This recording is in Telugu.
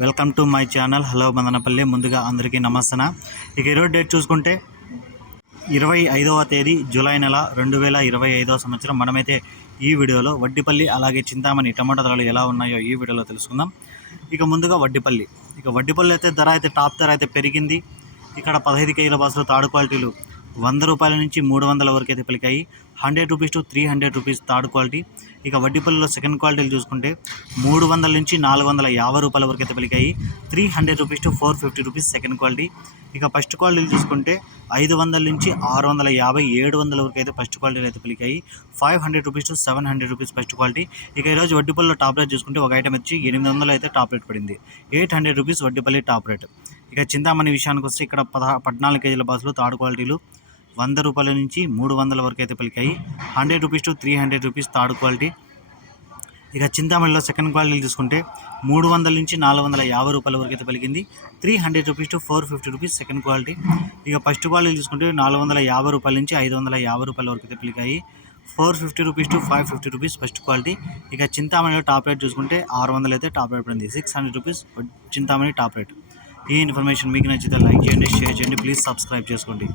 Welcome to my channel. Hello Madanapalle. ముందుగా అందరికీ నమస్తన. ఇక ఈరోజు డేట్ చూసుకుంటే ఇరవై ఐదవ తేదీ జూలై నెల రెండు వేల ఇరవై ఐదవ సంవత్సరం. మనమైతే ఈ వీడియోలో వడ్డిపల్లి అలాగే చింతామణి టమాటా ధరలు ఎలా ఉన్నాయో ఈ వీడియోలో తెలుసుకుందాం. ఇక ముందుగా వడ్డిపల్లి. ఇక వడ్డిపల్లి అయితే ధర అయితే టాప్ ధర అయితే పెరిగింది. ఇక్కడ పదహైదు కేజీల బస్సులు తాడు క్వాలిటీలు వంద రూపాయల నుంచి మూడు వందల వరకు అయితే పలికాయి. Hundred rupees to three hundred rupees third quality. ఇక వడ్డీపల్లిలో సెకండ్ క్వాలిటీలు చూసుకుంటే మూడు వందల నుంచి నాలుగు వందల యాభై రూపాయల వరకు అయితే పలికాయి. Three hundred rupees to four fifty rupees second quality. ఇక ఫస్ట్ క్వాలిటీలు చూసుకుంటే ఐదు వందల నుంచి ఆరు వందల యాభై ఏడు వందల వరకు అయితే ఫస్ట్ క్వాలిటీలు అయితే పలికాయి. Five hundred rupees to seven hundred rupees first quality. ఇక ఈరోజు వడ్డీపల్లిలో టాప్ రేట్ చూసుకుంటే ఒక ఐటమ్ వచ్చి ఎనిమిది వందలు అయితే టాప్ రేట్ పడింది. Eight hundred rupees Vaddipalli top rate. ఇక చింతామణి విషయానికి వస్తే ఇక్కడ పద పద్నాలుగు కేజీల బాసులు థర్డ్ క్వాలిటీలు. వంద రూపాయల నుంచి మూడు వందల వరకు అయితే పలికాయి. Hundred rupees to three hundred rupees third quality. ఇక చింతామణిలో సెకండ్ క్వాలిటీ తీసుకుంటే మూడు వందల నుంచి నాలుగు వందల యాభై రూపాయల వరకు అయితే పలికింది. Three hundred rupees to four fifty rupees second quality. ఇక ఫస్ట్ క్వాలిటీ తీసుకుంటే నాలుగు వందల యాభై రూపాయల నుంచి ఐదు వందల యాభై రూపాయల వరకు అయితే పలికాయి. Four fifty rupees to five fifty rupees first quality. ఇక చింతామణిలో టాప్ రేట్ చూసుకుంటే ఆరు వందలు అయితే టాప్ రేట్ పడింది. Six hundred rupees Chintamani top rate. ఈ ఇన్ఫర్మేషన్ మీకు నచ్చితే లైక్ చేయండి షేర్ చేయండి ప్లీజ్ సబ్స్క్రైబ్ చేసుకోండి.